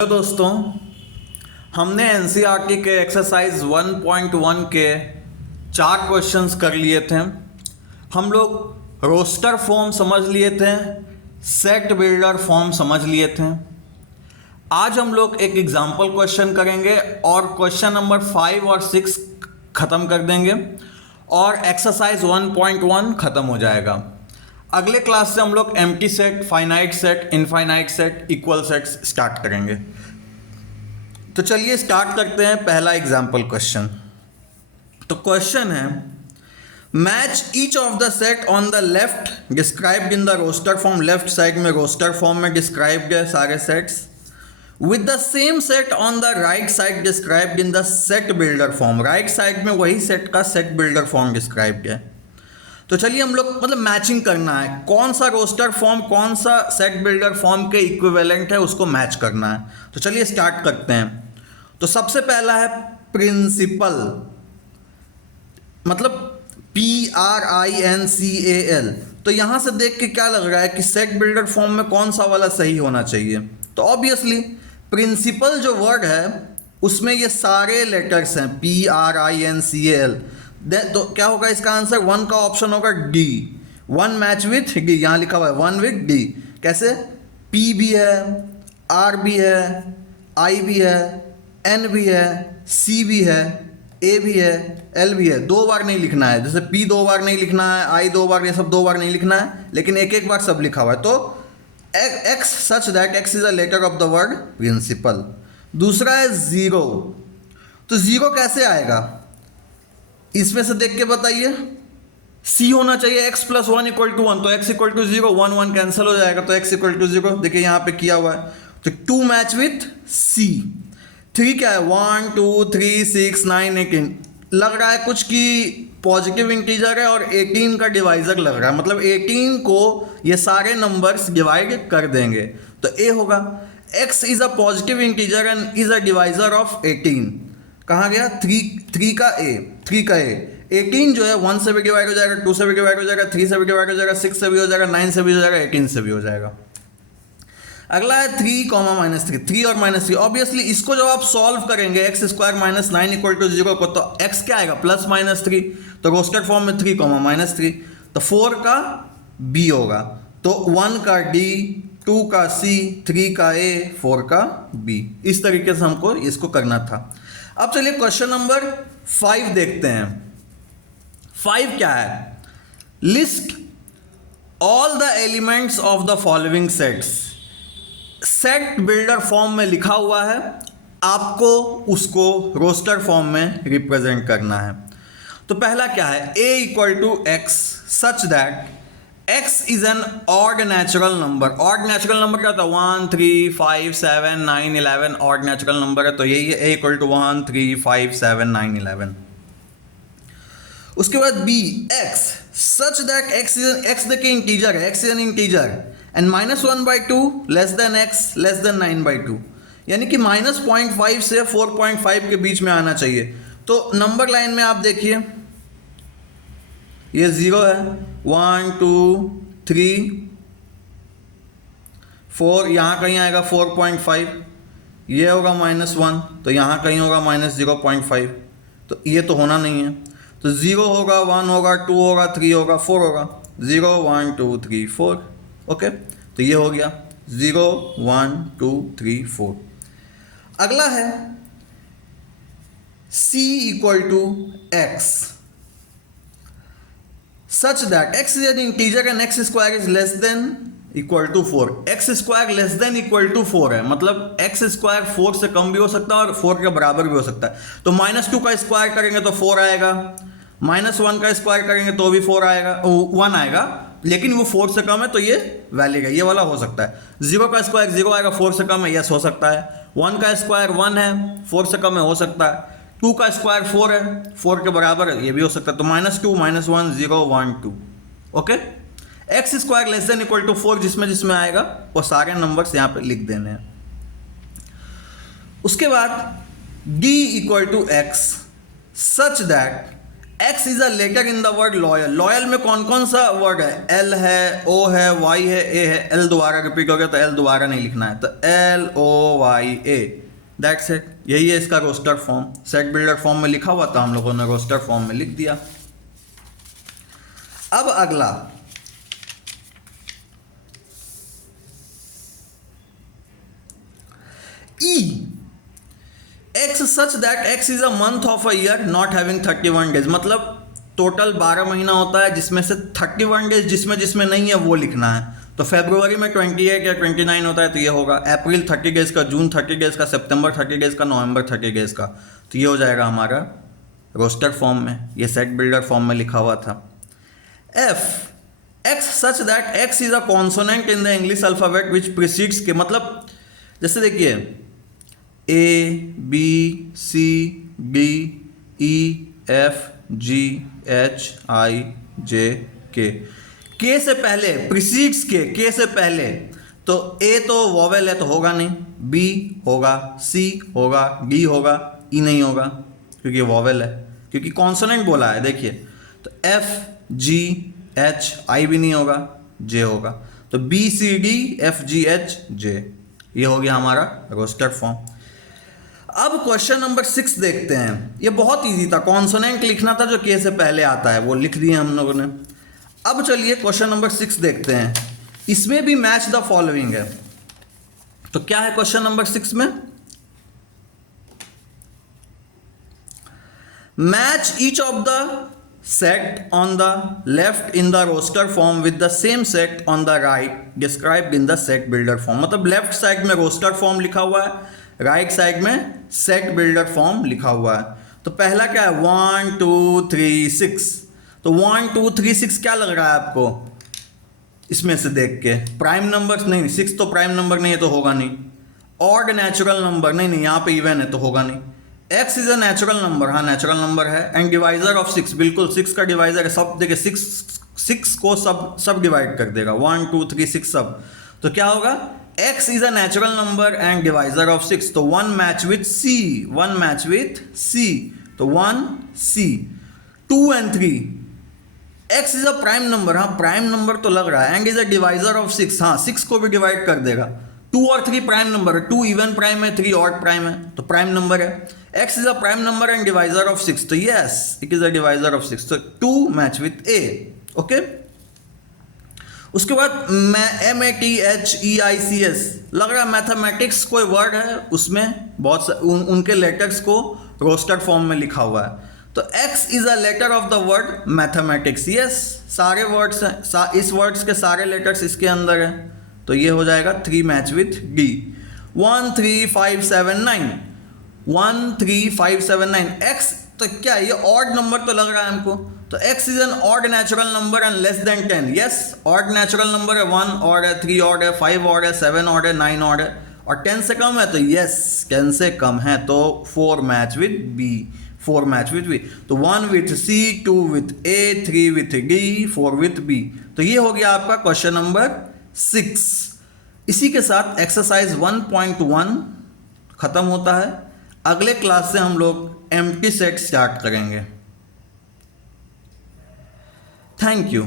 Hello दोस्तों, हमने NCERT के एक्सरसाइज 1.1 के 4 क्वेश्चंस कर लिए थे। हम लोग रोस्टर फॉर्म समझ लिए थे, सेट बिल्डर फॉर्म समझ लिए थे। आज हम लोग एक एग्जाम्पल क्वेश्चन करेंगे और क्वेश्चन नंबर 5 और 6 ख़त्म कर देंगे और एक्सरसाइज 1.1 ख़त्म हो जाएगा। अगले क्लास से हम लोग empty set, finite set, infinite set, equal sets start करेंगे। तो चलिए स्टार्ट करते हैं पहला एग्जाम्पल क्वेश्चन। तो क्वेश्चन है, match each of the set on the left described in the roster form. Left side में रोस्टर फॉर्म में डिस्क्राइब्ड है सारे sets, with the same set on the right side described in the set builder form. Right side में वही set का set builder form described है। तो चलिए हम लोग मैचिंग करना है, कौन सा रोस्टर फॉर्म कौन सा सेट बिल्डर फॉर्म के इक्विवेलेंट है उसको मैच करना है। तो चलिए स्टार्ट करते हैं। तो सबसे पहला है प्रिंसिपल, मतलब PRINCAL। तो यहां से देख के क्या लग रहा है कि सेट बिल्डर फॉर्म में कौन सा वाला सही होना चाहिए। तो ऑब्वियसली प्रिंसिपल जो वर्ड है उसमें ये सारे लेटर्स हैं PRINCAL। तो क्या होगा इसका आंसर? 1 का ऑप्शन होगा डी, 1 मैच विथ डी। यहाँ लिखा हुआ है 1 विथ डी। कैसे? P भी है, R भी है, I भी है, N भी है, C भी है, A भी है, L भी है। 2 बार नहीं लिखना है, जैसे P 2 बार नहीं लिखना है, I 2 बार, ये सब 2 बार नहीं लिखना है, लेकिन एक एक बार सब लिखा हुआ है। तो X such that X is a letter of the word principal. दूसरा है जीरो। तो जीरो कैसे आएगा इसमें से देख के बताइए। C होना चाहिए x + 1 = 1, तो x = 0, 1 1 कैंसिल हो जाएगा, तो x = 0। देखिए यहाँ पे किया हुआ है। तो 2 मैच विथ C। 3 क्या है? 1 2 3 6 9 18। लग रहा है कुछ कि पॉजिटिव इंटीजर है और 18 का डिवाइजर लग रहा है, मतलब 18 को ये सारे नंबर्स डिवाइड कर देंगे। तो A होगा। x is a positive integer and is a divisor of 18। कहाँ गया? 3 का A, 3 का A। 18 जो है 1 से भी डिवाइड हो जाएगा, 2 से भी डिवाइड हो जाएगा, 3 से भी डिवाइड हो जाएगा, 6 से भी हो जाएगा, 9 से भी हो जाएगा, 18 से भी हो जाएगा। अगला है 3, -3। 3 और -3। ऑब्वियसली इसको जब आप सॉल्व करेंगे x² - 9 = 0 को, तो x क्या आएगा? +-3। तो रोस्टेड फॉर्म में 3, -3। तो 4 का B होगा। तो 1 का D, 2 का C, 3 का A, 4 का B। इस तरीके से हमको इसको करना था। अब चलिए क्वेश्चन नंबर 5 देखते हैं। 5 क्या है? List all the elements of the following sets. Set builder form में लिखा हुआ है, आपको उसको रोस्टर फॉर्म में रिप्रेजेंट करना है। तो पहला क्या है? A = x such that x is an odd natural number. Odd natural number क्या होता है? 1 3 5 7 9 11 ऑड नेचुरल नंबर है, तो यही है A = 1 3 5 7 9 11। उसके बाद B, x such that x देखिए इंटीजर है, x is an integer and -1/2 less than x less than 9/2, यानी कि -0.5 से 4.5 के बीच में आना चाहिए। तो नंबर लाइन में आप देखिए ये 0 है, 1 2 3 4, यहाँ कहीं आएगा 4.5, ये होगा -1, तो यहाँ कहीं होगा -0.5, तो ये तो होना नहीं है। तो 0 होगा, 1 होगा, 2 होगा, 3 होगा, 4 होगा। 0 1 2 3 4। ओके, तो ये हो गया 0 1 2 3 4। अगला है C = x such that x is an integer and x² is less than equal to 4। x² less than equal to 4 है, मतलब x² 4 से कम भी हो सकता है और 4 के बराबर भी हो सकता है। तो -2 का स्क्वायर करेंगे तो 4 आएगा, -1 का स्क्वायर करेंगे तो भी 4 आएगा, 1 आएगा, लेकिन वो 4 से कम है तो ये वैलिड है, ये वाला हो सकता है। 0 का स्क्वायर 0 आएगा, 4 से कम है, यस हो सकता है। 1 का स्क्वायर 1 है, 4 से कम है, हो सकता है। 2 का स्क्वायर 4 है, 4 के बराबर है, ये भी हो सकता है। तो -2 -1 0 1 2। Okay, x² less than equal to 4 जिसमें जिसमें आएगा वो सारे नंबर्स यहाँ पे लिख देने हैं। उसके बाद D = x such that x is a letter in the word loyal. Loyal में कौन कौन सा वर्ड है? एल है, ओ है, वाई है, ए है। एल दोबारा रिपीट हो गया तो एल दोबारा नहीं लिखना है, तो L O Y A, that's it. यही है इसका roster form. Set builder form में लिखा हुआ था, हम लोगों ने रोस्टर फॉर्म में लिख दिया। अब अगला, E, X such that x is a month of a year not having 31 days. मतलब टोटल 12 महीना होता है, जिसमें से 31 डेज जिसमें जिसमें नहीं है वो लिखना है। तो फरवरी में 28 या 29 होता है तो ये होगा। अप्रैल 30 डेज का, जून 30 डेज का, सितंबर 30 डेज का, नवंबर 30 डेज का। तो ये हो जाएगा हमारा रोस्टर फॉर्म में, ये सेट बिल्डर फॉर्म में लिखा हुआ था। F, X such that x is a consonant in the English alphabet which precedes K. मतलब जैसे देखिए A B C D E F G H I J K से पहले प्रीसीड्स के से पहले, तो ए तो वॉवेल है तो होगा नहीं, बी होगा, सी होगा, डी होगा, ई नहीं होगा क्योंकि वॉवेल है, क्योंकि कॉन्सोनेंट बोला है। देखिए तो एफ जी एच आई भी नहीं होगा, जे होगा। तो B C D F G H J, ये हो गया हमारा रोस्टर फॉर्म। अब क्वेश्चन नंबर 6 देखते हैं। ये बहुत इजी था, कॉन्सोनेंट लिखना था जो के से पहले आता है, वो लिख दिए हम लोगों ने। अब चलिए क्वेश्चन नंबर 6 देखते हैं। इसमें भी मैच द फॉलोइंग है। तो क्या है क्वेश्चन नंबर 6 में? Match each of the set on the left in the roster form with the same set on the right described in the set builder form। मतलब लेफ्ट साइड में roster form लिखा हुआ है, right side में set builder form लिखा हुआ है। तो पहला क्या है? 1 2 3 6। तो 1 2 3 6 क्या लग रहा है आपको इसमें से देख के? प्राइम नंबर नहीं, 6 तो प्राइम नंबर नहीं है तो होगा नहीं। ऑड नेचुरल नंबर नहीं, यहाँ पे इवन है तो होगा नहीं। X is a natural number, हाँ नेचुरल नंबर है। एंड डिवाइजर ऑफ 6, बिल्कुल 6 का डिवाइजर है। सब देखिए 6 को सब डिवाइड कर देगा, 1 2 3 6 सब। तो क्या होगा? x is a natural number and divisor of 6। तो 1 match with c, 1 match with c, तो 1 c। 2 and 3, x is a prime number, हाँ प्राइम नंबर तो लग रहा है। And is a divisor of 6, हाँ 6 को भी डिवाइड कर देगा। 2 और 3 प्राइम नंबर है, 2 इवन प्राइम है, 3 ऑड प्राइम है, तो प्राइम नंबर है। x is a prime number and divisor of 6, तो yes it is a divisor of 6। तो 2 मैच विथ a, ओके। उसके बाद MATHEICS लग रहा है मैथमेटिक्स कोई वर्ड है, उसमें बहुत उनके लेटर्स को रोस्टर फॉर्म में लिखा हुआ है। तो x is a letter of the word mathematics, yes सारे वर्ड्स हैं, इस वर्ड्स के सारे लेटर्स इसके अंदर हैं। तो ये हो जाएगा 3 मैच विथ D। 1 3 5 7 9, 1 3 5 7 9। x तो क्या ये ऑड नंबर तो लग रहा है हमको, तो x is an odd natural number and less than 10। Yes odd natural number है, 1 ऑड है, 3 ऑड है, 5 ऑड है, 7 ऑड है, 9 ऑड है, और 10 से कम है तो यस 10 से कम है तो 4 match with B, 4 match with B। तो 1 with C, 2 with A, 3 with D, 4 with B। तो ये हो गया आपका क्वेश्चन नंबर 6। इसी के साथ एक्सरसाइज 1.1 खत्म होता है। अगले क्लास से हम लोग एम्प्टी सेट स्टार्ट करेंगे। Thank you.